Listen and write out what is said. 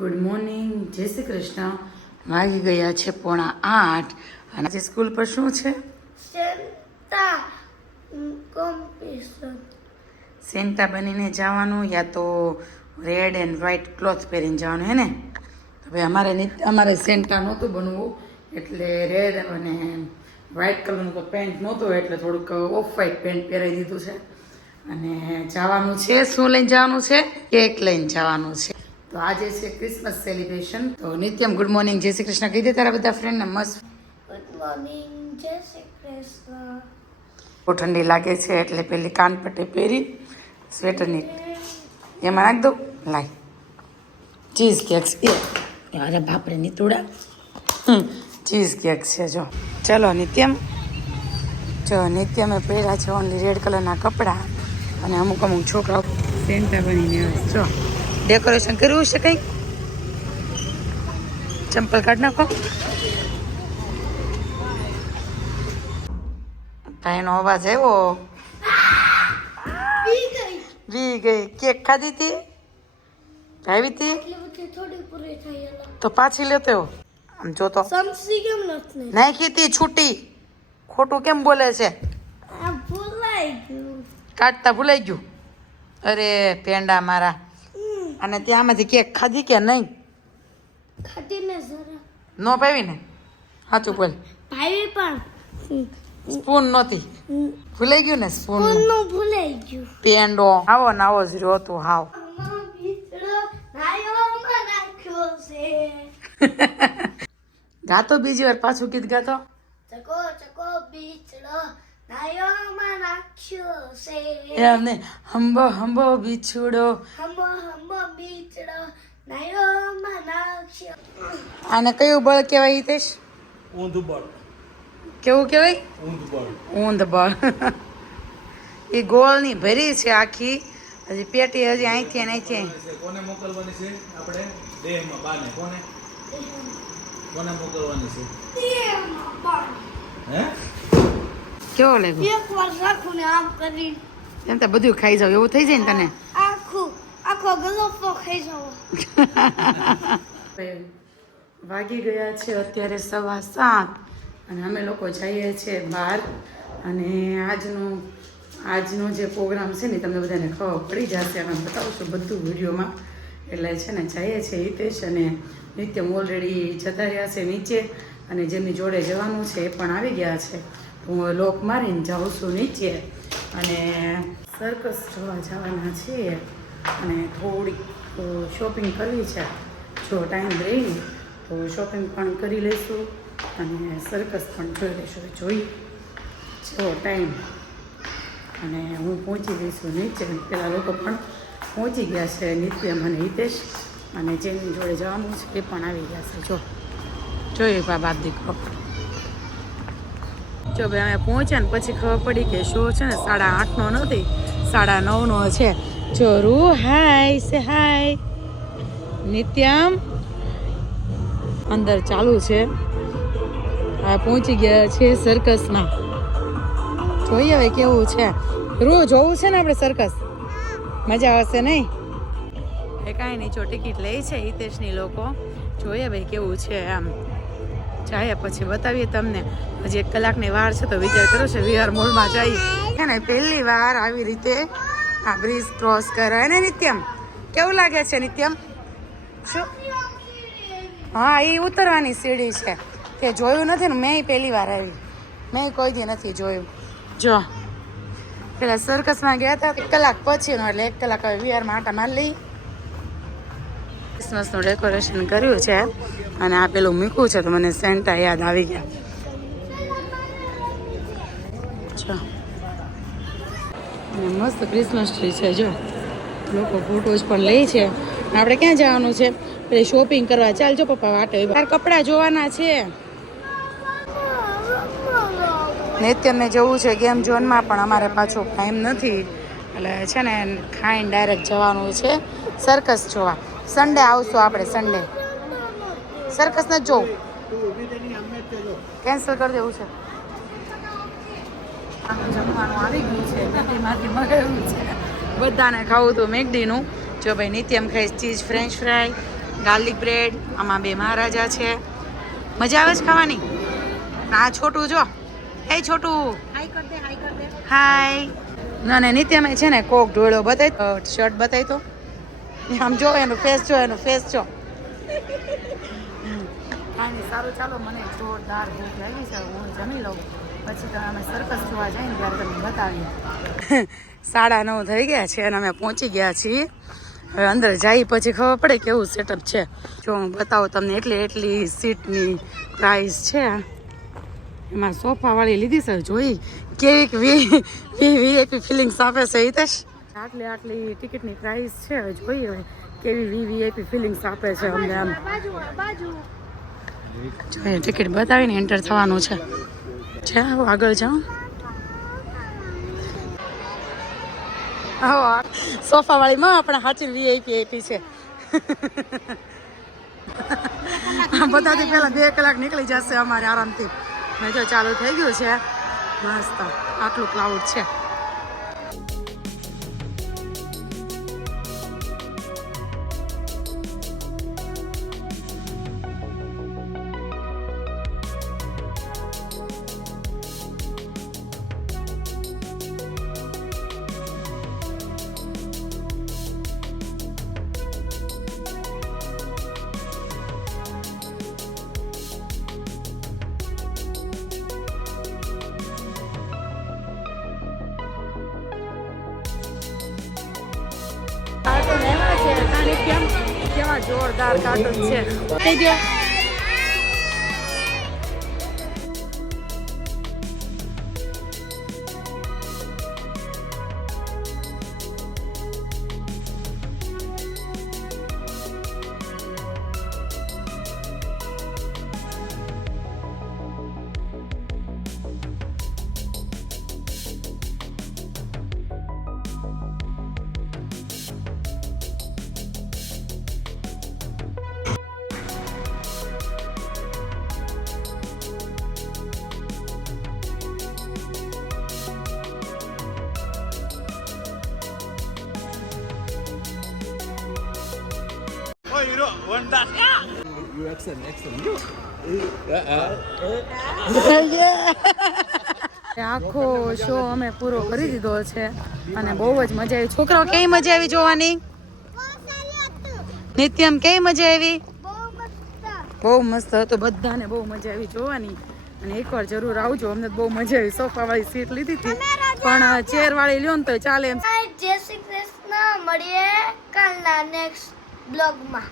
Good morning, જય શ્રી કૃષ્ણ. વાગી ગયા છે 7:45 અને આજે સ્કૂલ પર શું છે? Santa competition. સેન્ટા બનીને જવાનું યા તો રેડ એન્ડ વ્હાઇટ ક્લોથ પહેરીને જવાનું હે ને? તો ભાઈ અમારે સેન્ટા નહોતું બનવું એટલે રેડ અને વ્હાઇટ કલરનું તો પેન્ટ નહોતું એટલે થોડુંક ઓફ વ્હાઇટ પેન્ટ પહેરાવી દીધું છે અને જવાનું છે. શું લઈને જવાનું છે? કેક લઈને જવાનું છે. તો આજે છે ક્રિસમસ સેલિબ્રેશન. તો નિત્યમ ગુડ મોર્નિંગ, જય શ્રી કૃષ્ણ કહી દે તારા બધા ફ્રેન્ડને મસ્ત. ગુડ મોર્નિંગ, જય શ્રી કૃષ્ણ. બહુ ઠંડી લાગે છે એટલે પેલી કાનપટ્ટી પહેરી સ્વેટરની એમાં નાખ દઉં. લાય ચીઝ કેક્સ એ અરે બાપરે નીતુડા ચીઝ કેક છે. જો ચલો નિત્યમ, જો નિત્યમે પહેર્યા છે ઓનલી રેડ કલરના કપડાં અને અમુક છોકરાઓ સેન્ટા બનીને આવે. જો ડેકોરેશન કર્યું છે કંઈક. ચંપલ કાઢ નાખો. ભાઈનો અવાજ આવ્યો. વી ગઈ. કેક ખાધી હતી? ભાવી હતી? થોડી પૂરી થઈ તો પાછી લેતો આમ જોતો સમસી કેમ નથી? નાખી હતી છૂટી. ખોટું કેમ બોલે છે? આ ભૂલાઈ ગયું. કાઢતા ભૂલાઈ ગયું. અરે પેંડા મારા. અને ત્યાંમાંથી કેક ખાધી કે નહીં? ખાટીને જરા નો પાવી ને? સાચું બોલ. ભાઈ પણ સ્પૂન નહોતી. ભૂલાઈ ગયું ને સ્પૂન. નું ભૂલાઈ ગયું. પેંડો આવો ને આવો જ રહ્યો હતું હાવ. ગાતો બીજી વાર પાછું ગીત ગાતો. ચકો ચકો બીચડો નાયોમાં નાખ્યો છે. એમ ને હંબો હંબો બિછુડો. હંબો હંબો બીચડો નાયોમાં નાખ્યો. આને કયું બળ કહેવાય હિતેશ? ઊંધું બળ. કેવું કહેવાય? ઊંધું બળ. ઊંધ બળ. એ ગોળની ભરી છે આખી. હજી પેટી હજી અહીંથી અને અહીંથી. કોને મોકલવાની છે આપણે? દેહમાં બાને. કોને મોકલવાની છે? હે? કેવો લાગ્યો? એક વાર રાખું ને આમ કરી એમ તો બધું ખાઈ જાવ એવું થઈ જાય ને તને. આખો ગલોફો ખાઈ જાવ. વાગી ગયા છે અત્યારે 7:15 અને અમે લોકો જઈએ છીએ બહાર. અને આજનો જે પ્રોગ્રામ છે ને તમને બધાને ખબર પડી જશે. અમે બતાવશું બધું વિડીયોમાં. એટલે છે ને જઈએ છીએ હિતેશ અને નિત્યમ ઓલરેડી જતા રહ્યા છે નીચે અને જેમની જોડે જવાનું છે એ પણ આવી ગયા છે. હું લોક મારીને જાઉં છું નીચે અને સર્કસ જોવા જવાના છીએ અને થોડીક શોપિંગ કરવી છે. જો ટાઈમ રહી તો શોપિંગ પણ કરી લઈશું અને સર્કસ પણ જોઈ લઈશું. જોઈ જેવો ટાઈમ અને હું પહોંચી જઈશું નીચે. પેલા લોકો પણ પહોંચી ગયા છે નિત્યમ અને હિતેશ અને જેની જોડે જવાનું છે એ પણ આવી ગયા છે. જોઈએ બાપ દીકરો. જો ભાઈ અમે પહોંચ્યા ને પછી ખબર પડી કે શો છે ને 8:30નો નથી, 9:30નો છે. જો રૂ હાય સે હાય. નિત્યમ અંદર ચાલુ છે. હવે પહોંચી ગયા છે સર્કસમાં. જોઈએ હવે કેવું છે. રૂ જોવું છે ને આપણે સર્કસ? મજા આવશે નહીં? એ કાંઈ નહીં. જો ટિકિટ લે છે હિતેશની લોકો. જોઈએ ભાઈ કેવું છે. આમ જાય પછી બતાવીએ તમને. હજી 1 કલાકની વાર છે તો વિચાર કરો છે વિહાર મોલમાં જઈએ. હે ને પહેલી વાર આવી રીતે આ બ્રિજ ક્રોસ કરાય ને નિત્યમ? કેવું લાગે છે નિત્યમ? શું? હા એ ઉતરવાની સીડી છે. તે જોયું નથી ને? મેં પહેલી વાર આવી. મેં કોઈ દી નથી જોયું. જો પેલા સર્કસમાં ગયા હતા 1 કલાક પછીનો એટલે 1 કલાક હવે વિહારમાં આટા મારી લઈ. ક્રિસમસનું ડેકોરેશન કર્યું છે અને આ પેલું મૂક્યું છે તો મને સેન્ટા યાદ આવી ગયા. જો અને મસ્ત ક્રિસમસ ટ્રી છે. જો લોકો ફોટોઝ પણ લે છે. આપણે ક્યાં જવાનું છે? પેલી શોપિંગ કરવા. ચાલ જો પપ્પા વાટે તાર કપડાં જોવાના છે. નિત્યમને જવું છે ગેમ ઝોનમાં પણ અમારે પાછો ટાઈમ નથી એટલે છે ને ખાઈને ડાયરેક્ટ જવાનું છે સર્કસ જોવા. સન્ડે આવશું આપણે. સન્ડે સર્કસ ને જોવું. કેન્સલ કરી દેવું છે. જમવાનું આવી ગયું છે. મેગડીમાંથી મગાવ્યું છે. બધાને ખાવું હતું મેગડીનું. જો ભાઈ નિત્યમ ખાઈશ cheese french fry garlic bread. આમાં 2 મહારાજા છે. મજા આવે છે ખાવાની. આ છોટું જો, એ છોટું હાય. ના ને નિત્યમાં છે ને કોક ઢોળો બતાય, શર્ટ બતાય તો આમ જો, એનું ફેસ જો, એનું ફેસ જો. કાંઈ સારું, ચાલો, મને જોરદાર ભૂખ લાગી છે, હું જમી લઉં, પછી તો અમે સર્કસ જોવા જઈએ ત્યારે તમને બતાવીએ. 9:30 થઈ ગયા છે અને અમે પહોંચી ગયા છીએ. હવે અંદર જઈ પછી ખબર પડે કેવું સેટઅપ છે. જો હું બતાવું તમને, એટલી સીટની પ્રાઇસ છે. એમાં સોફાવાળી લીધી છે, જોઈ કેવી વીઆઈપી ફિલિંગ્સ આપે છે હિતેશ. આટલી ટિકિટની પ્રાઇસ છે, હવે જોઈએ કેવી વીઆઈપી ફિલિંગ્સ આપે છે અમને. આમ જોઈએ, ટિકિટ બતાવીને એન્ટર થવાનું છે. આગળ જાઉં. સોફાવાળીમાં આપણે સાચી વીઆઈપી આપી છે. બધાથી પહેલા 2 કલાક નીકળી જશે અમારે આરામથી. ને જો ચાલુ થઈ ગયું છે મસ્ત, આટલું ક્લાઉડ છે. કેવા જોરદાર કાર્ટૂન છે. થઈ ગયો. આખો શો અમે પૂરો કરી દીધો છે અને બહુ જ મજા આવી. છોકરાઓ કેવી મજા આવી જોવાની? નિત્યમ કેવી મજા આવી? બહુ મસ્ત હતું, બધાને બહુ મજા આવી જોવાની. અને એકવાર જરૂર આવજો, અમને બહુ મજા આવી. સોફાવાળી સીટ લીધી હતી પણ ચેરવાળી લ્યો ને તો ચાલે એમ. જય શ્રી કૃષ્ણ, મળીએ કાલના નેક્સ્ટ બ્લોગમાં.